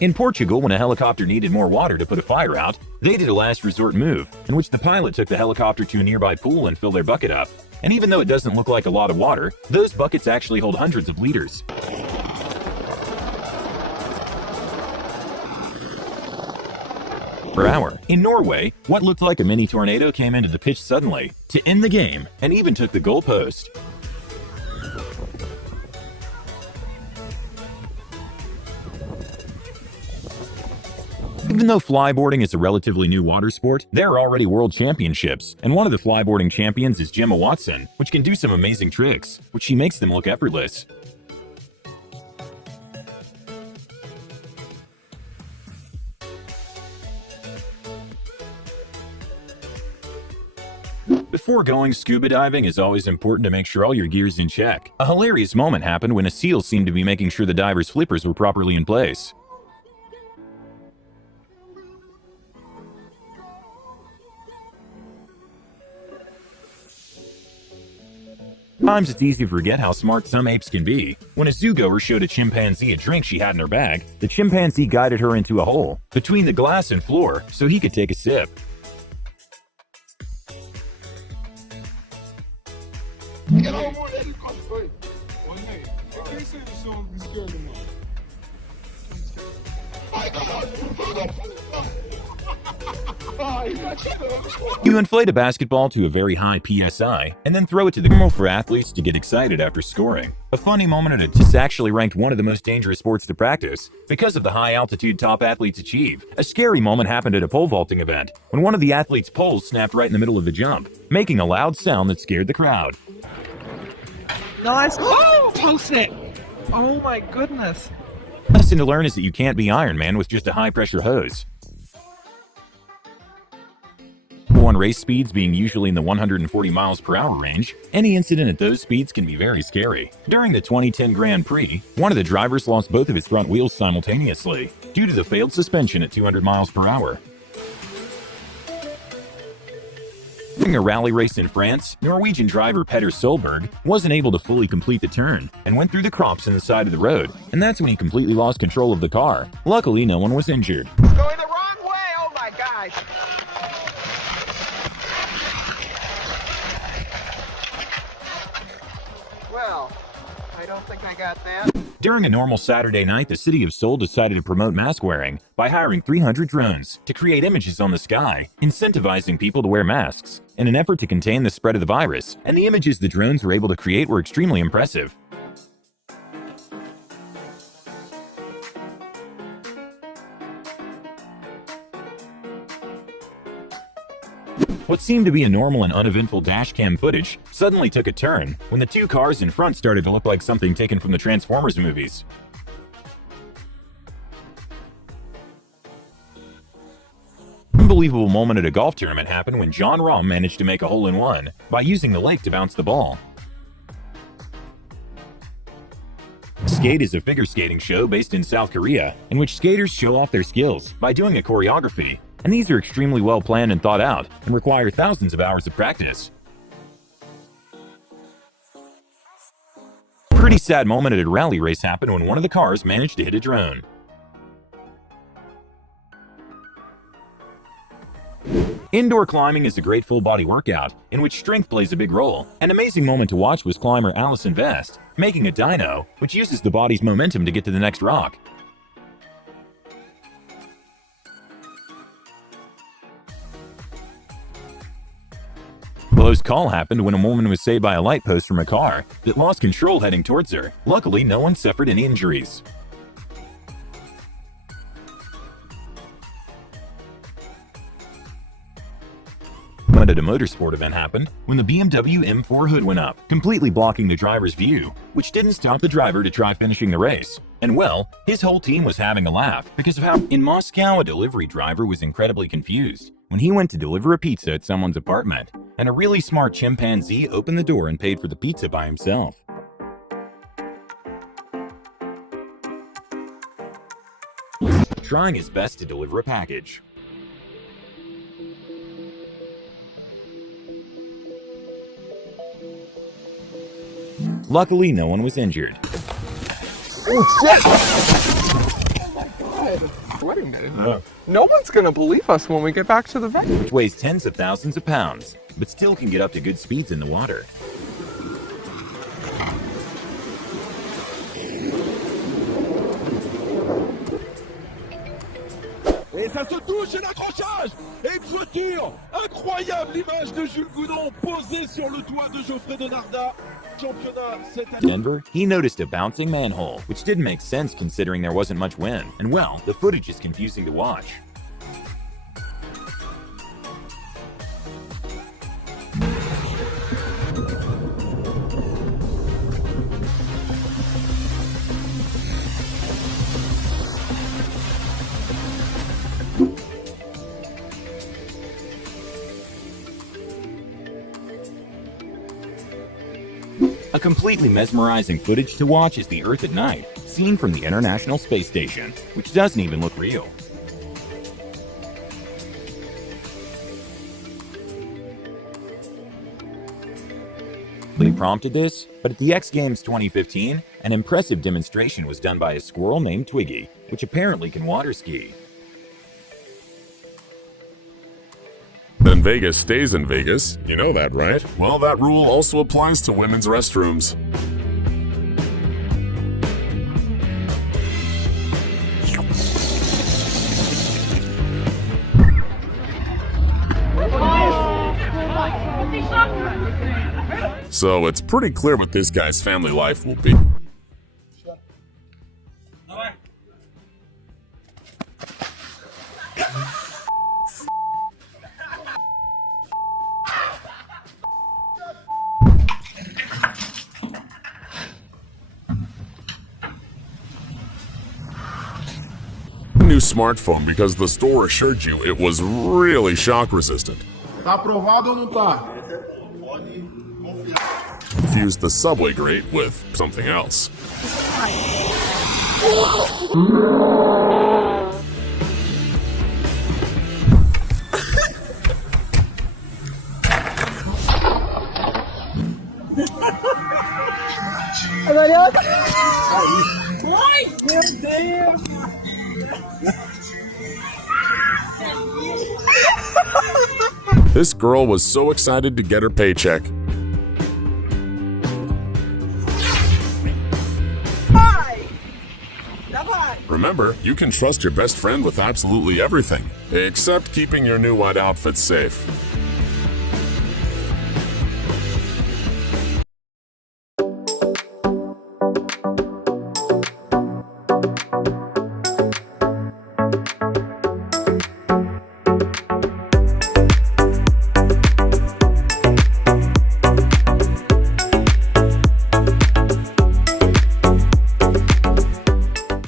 In Portugal, when a helicopter needed more water to put a fire out, they did a last resort move, in which the pilot took the helicopter to a nearby pool and filled their bucket up. And even though it doesn't look like a lot of water, those buckets actually hold hundreds of liters per hour. In Norway, what looked like a mini tornado came into the pitch suddenly to end the game and even took the goal post. Even though flyboarding is a relatively new water sport, there are already world championships, and one of the flyboarding champions is Gemma Watson, which can do some amazing tricks, which she makes them look effortless. Before going scuba diving, it's always important to make sure all your gear is in check. A hilarious moment happened when a seal seemed to be making sure the diver's flippers were properly in place. Sometimes it's easy to forget how smart some apes can be. When a zoogoer showed a chimpanzee a drink she had in her bag, the chimpanzee guided her into a hole between the glass and floor so he could take a sip. You inflate a basketball to a very high PSI and then throw it to the normal for athletes to get excited after scoring. A funny moment at it's actually ranked one of the most dangerous sports to practice because of the high altitude top athletes achieve. A scary moment happened at a pole vaulting event when one of the athletes' poles snapped right in the middle of the jump, making a loud sound that scared the crowd. Nice. Oh, toe set. Oh my goodness. The lesson to learn is that you can't be Iron Man with just a high-pressure hose. One race speeds being usually in the 140 miles per hour range, any incident at those speeds can be very scary. During the 2010 Grand Prix, one of the drivers lost both of his front wheels simultaneously due to the failed suspension at 200 miles per hour. During a rally race in France, Norwegian driver Petter Solberg wasn't able to fully complete the turn and went through the crops in the side of the road, and that's when he completely lost control of the car. Luckily, no one was injured. It's going the wrong way. Oh my gosh. Well, I don't think I got that. During a normal Saturday night, the city of Seoul decided to promote mask wearing by hiring 300 drones to create images on the sky, incentivizing people to wear masks in an effort to contain the spread of the virus, and the images the drones were able to create were extremely impressive. What seemed to be a normal and uneventful dashcam footage suddenly took a turn when the two cars in front started to look like something taken from the Transformers movies. An unbelievable moment at a golf tournament happened when John Rahm managed to make a hole-in-one by using the lake to bounce the ball. Skate is a figure skating show based in South Korea in which skaters show off their skills by doing a choreography. And these are extremely well planned and thought out and require thousands of hours of practice. A pretty sad moment at a rally race happened when one of the cars managed to hit a drone. Indoor climbing is a great full-body workout in which strength plays a big role. An amazing moment to watch was climber Allison Vest making a dyno, which uses the body's momentum to get to the next rock. Close call happened when a woman was saved by a light post from a car that lost control heading towards her. Luckily, no one suffered any injuries. At a motorsport event happened when the BMW M4 hood went up, completely blocking the driver's view, which didn't stop the driver to try finishing the race. And well, his whole team was having a laugh because of how in Moscow a delivery driver was incredibly confused when he went to deliver a pizza at someone's apartment, and a really smart chimpanzee opened the door and paid for the pizza by himself. Trying his best to deliver a package. Luckily, no one was injured. Oh shit! Oh my god! Wait a minute. No one's gonna believe us when we get back to the vet. Which weighs tens of thousands of pounds, but still can get up to good speeds in the water. Et ça se touche et l'accrochage et une clôture. Incroyable l'image de Jules Goudon posée sur le toit de Geoffrey Denardat. Championnat cette année. Denver, he noticed a bouncing manhole, which didn't make sense considering there wasn't much wind. And well, the footage is confusing to watch. A completely mesmerizing footage to watch is the Earth at night, seen from the International Space Station, which doesn't even look real. They prompted this, but at the X Games 2015, an impressive demonstration was done by a squirrel named Twiggy, which apparently can water ski. Then Vegas stays in Vegas. You know that, right? Well, that rule also applies to women's restrooms. So it's pretty clear what this guy's family life will be. New smartphone because the store assured you it was really shock resistant. Tá aprovado ou não tá? Confused the subway grate with something else. This girl was so excited to get her paycheck. Remember, you can trust your best friend with absolutely everything, except keeping your new white outfit safe.